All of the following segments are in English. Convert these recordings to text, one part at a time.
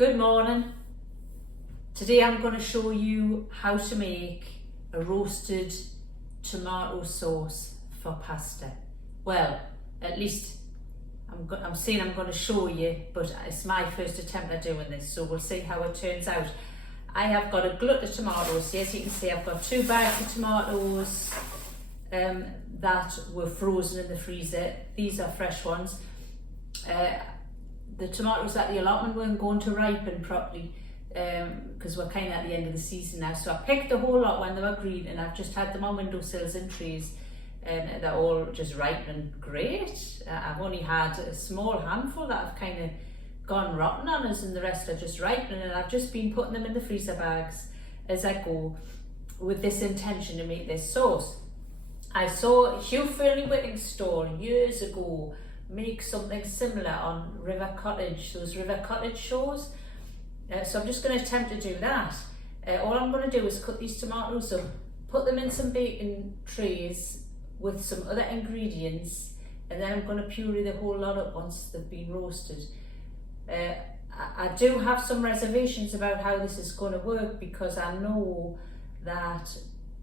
Good morning. Today I'm going to show you how to make a roasted tomato sauce for pasta. Well, at least I'm saying I'm going to show you, but it's my first attempt at doing this, so we'll see how it turns out. I have got a glut of tomatoes. Yes, you can see I've got 2 bags of tomatoes that were frozen in the freezer. These are fresh ones. The tomatoes at the allotment weren't going to ripen properly because we're kind of at the end of the season now. So I picked a whole lot when they were green, and I've just had them on windowsills in trays, and they're all just ripening great. I've only had a small handful that have kind of gone rotten on us, and the rest are just ripening, and I've just been putting them in the freezer bags as I go with this intention to make this sauce. I saw Hugh Fearnley-Whitting's stall years ago make something similar on River Cottage, those River Cottage shows. So I'm just going to attempt to do that. All I'm going to do is cut these tomatoes up, put them in some baking trays with some other ingredients, and then I'm going to puree the whole lot up once they've been roasted. I do have some reservations about how this is going to work, because I know that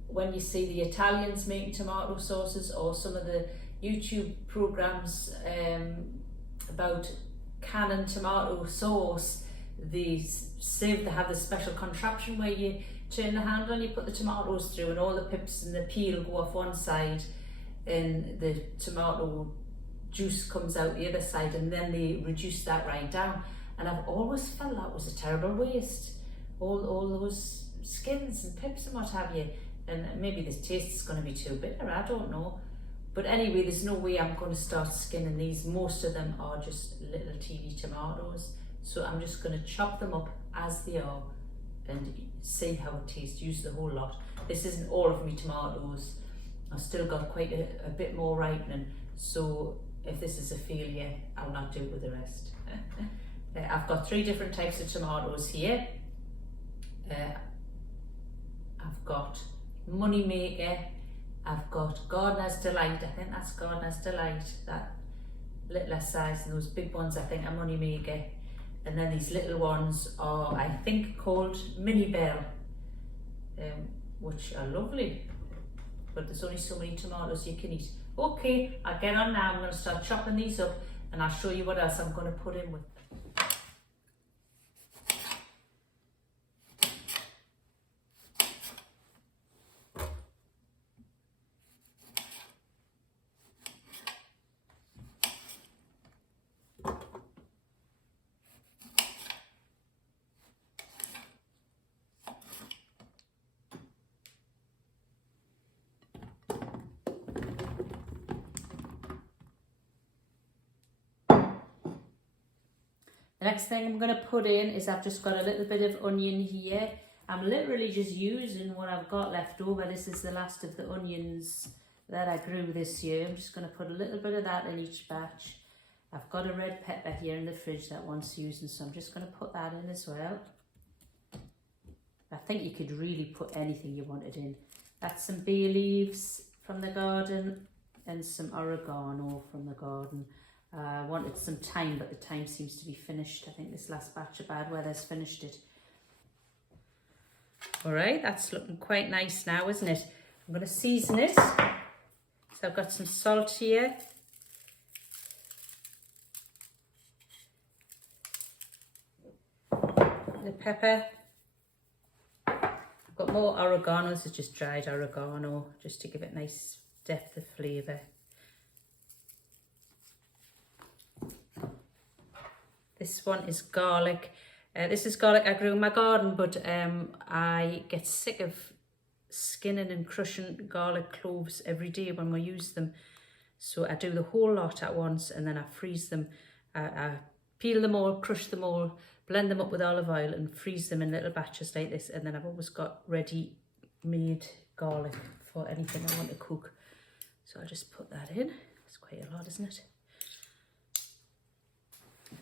when you see the Italians making tomato sauces, or some of the YouTube programs about canning tomato sauce, they have this special contraption where you turn the handle and you put the tomatoes through, and all the pips and the peel go off one side and the tomato juice comes out the other side, and then they reduce that right down. And I've always felt that was a terrible waste, all those skins and pips and what have you. And maybe the taste is going to be too bitter, I don't know. But anyway, there's no way I'm going to start skinning these. Most of them are just little teeny tomatoes. So I'm just going to chop them up as they are and see how it tastes. Use the whole lot. This isn't all of me tomatoes. I've still got quite a bit more ripening. So if this is a failure, I'll not do it with the rest. I've got 3 different types of tomatoes here. I've got Moneymaker, I've got Gardener's Delight. I think that's Gardener's Delight, that littler size, and those big ones I think are Moneymaker. And then these little ones are, I think, called Mini Bell, which are lovely, but there's only so many tomatoes you can eat. Okay, I'll get on now. I'm going to start chopping these up, and I'll show you what else I'm going to put in with them. The next thing I'm going to put in is I've just got a little bit of onion here. I'm literally just using what I've got left over. This is the last of the onions that I grew this year. I'm just going to put a little bit of that in each batch. I've got a red pepper here in the fridge that wants using, so I'm just going to put that in as well. I think you could really put anything you wanted in. That's some bay leaves from the garden and some oregano from the garden. I wanted some thyme, but the thyme seems to be finished. I think this last batch of bad weather's finished it. Alright, that's looking quite nice now, isn't it? I'm going to season it. So I've got some salt here. The pepper. I've got more oregano. This is just dried oregano, just to give it nice depth of flavour. This one is garlic. This is garlic I grew in my garden, but I get sick of skinning and crushing garlic cloves every day when we use them. So I do the whole lot at once, and then I freeze them. I peel them all, crush them all, blend them up with olive oil and freeze them in little batches like this. And then I've always got ready-made garlic for anything I want to cook. So I'll just put that in. It's quite a lot, isn't it?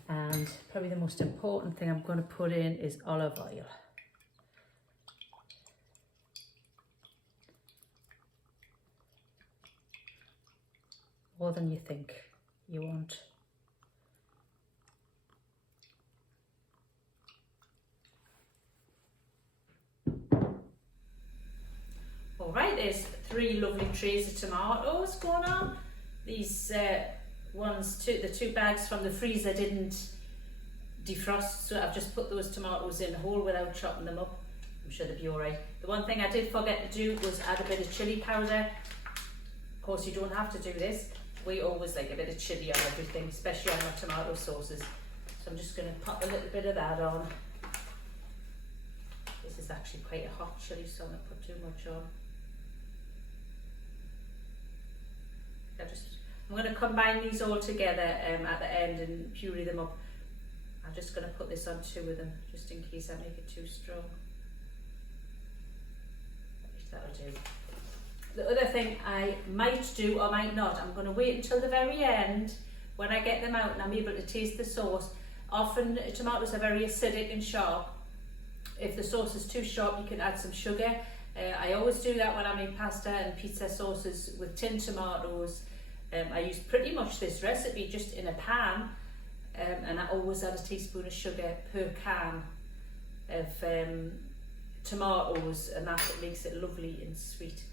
And probably the most important thing I'm going to put in is olive oil. More than you think you want. is 3 lovely trays of tomatoes going on. These the 2 bags from the freezer didn't defrost, so I've just put those tomatoes in whole without chopping them up. I'm sure they'll be alright. The one thing I did forget to do was add a bit of chilli powder. Of course, you don't have to do this. We always like a bit of chilli on everything, especially on our tomato sauces. So I'm just going to pop a little bit of that on. This is actually quite a hot chilli, so I'm not put too much on. I'm going to combine these all together at the end and puree them up. I'm just going to put this on 2 of them, just in case I make it too strong. That'll do. The other thing I might do or might not, I'm going to wait until the very end when I get them out and I'm able to taste the sauce. Often tomatoes are very acidic and sharp. If the sauce is too sharp, you can add some sugar. I always do that when I make pasta and pizza sauces with tinned tomatoes. I use pretty much this recipe just in a pan, and I always add a teaspoon of sugar per can of tomatoes, and that makes it lovely and sweet.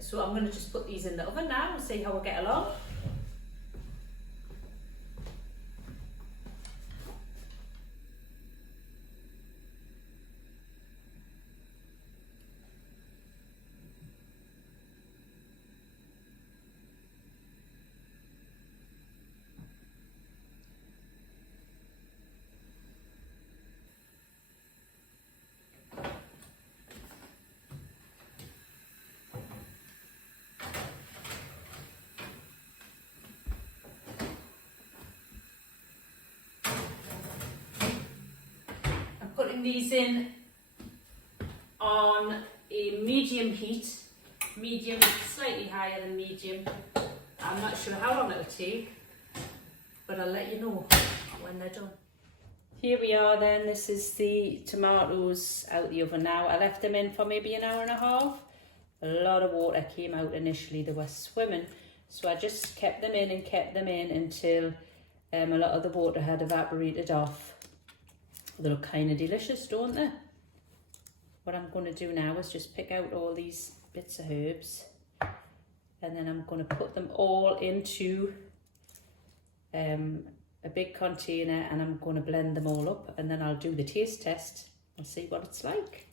So I'm going to just put these in the oven now and see how I get along. Putting these in on a medium heat, medium slightly higher than medium. I'm not sure how long it'll take, but I'll let you know when they're done. Here we are then, this is the tomatoes out the oven now. I left them in for maybe an hour and a half. A lot of water came out initially, they were swimming. So I just kept them in and kept them in until a lot of the water had evaporated off. They look kind of delicious, don't they? What I'm going to do now is just pick out all these bits of herbs, and then I'm going to put them all into a big container, and I'm going to blend them all up, and then I'll do the taste test and see what it's like.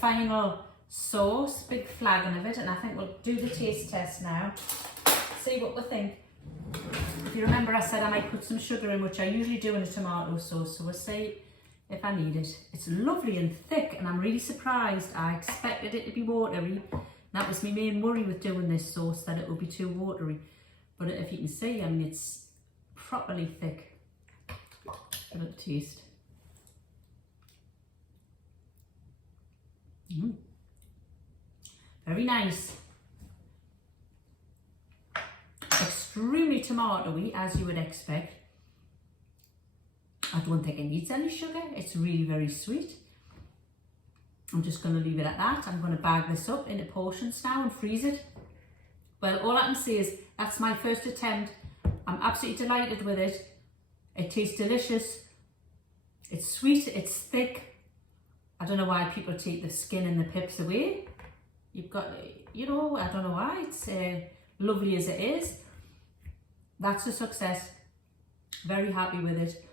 Final sauce, big flagon of it, and I think we'll do the taste test now, see what we think. If you remember, I said I might put some sugar in, which I usually do in a tomato sauce, so we'll see if I need it. It's lovely and thick, and I'm really surprised. I expected it to be watery. That was my main worry with doing this sauce, that it would be too watery, but if you can see, I mean, it's properly thick. Give it a taste. Very nice. Extremely tomatoey, as you would expect. I don't think it needs any sugar. It's really very sweet. I'm just going to leave it at that. I'm going to bag this up into portions now and freeze it. Well, all I can say is that's my first attempt. I'm absolutely delighted with it. It tastes delicious. It's sweet, it's thick. I don't know why people take the skin and the pips away. You've got, you know, I don't know why. It's lovely as it is. That's a success. Very happy with it.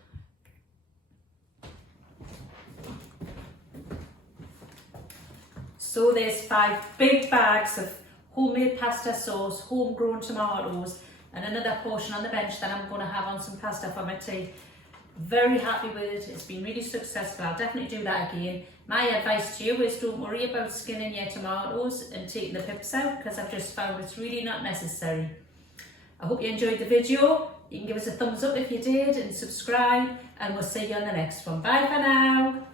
So there's 5 big bags of homemade pasta sauce, homegrown tomatoes, and another portion on the bench that I'm going to have on some pasta for my tea. Very happy with it. It's been really successful. I'll definitely do that again. My advice to you is don't worry about skinning your tomatoes and taking the pips out, because I've just found it's really not necessary. I hope you enjoyed the video. You can give us a thumbs up if you did and subscribe, and we'll see you on the next one. Bye for now.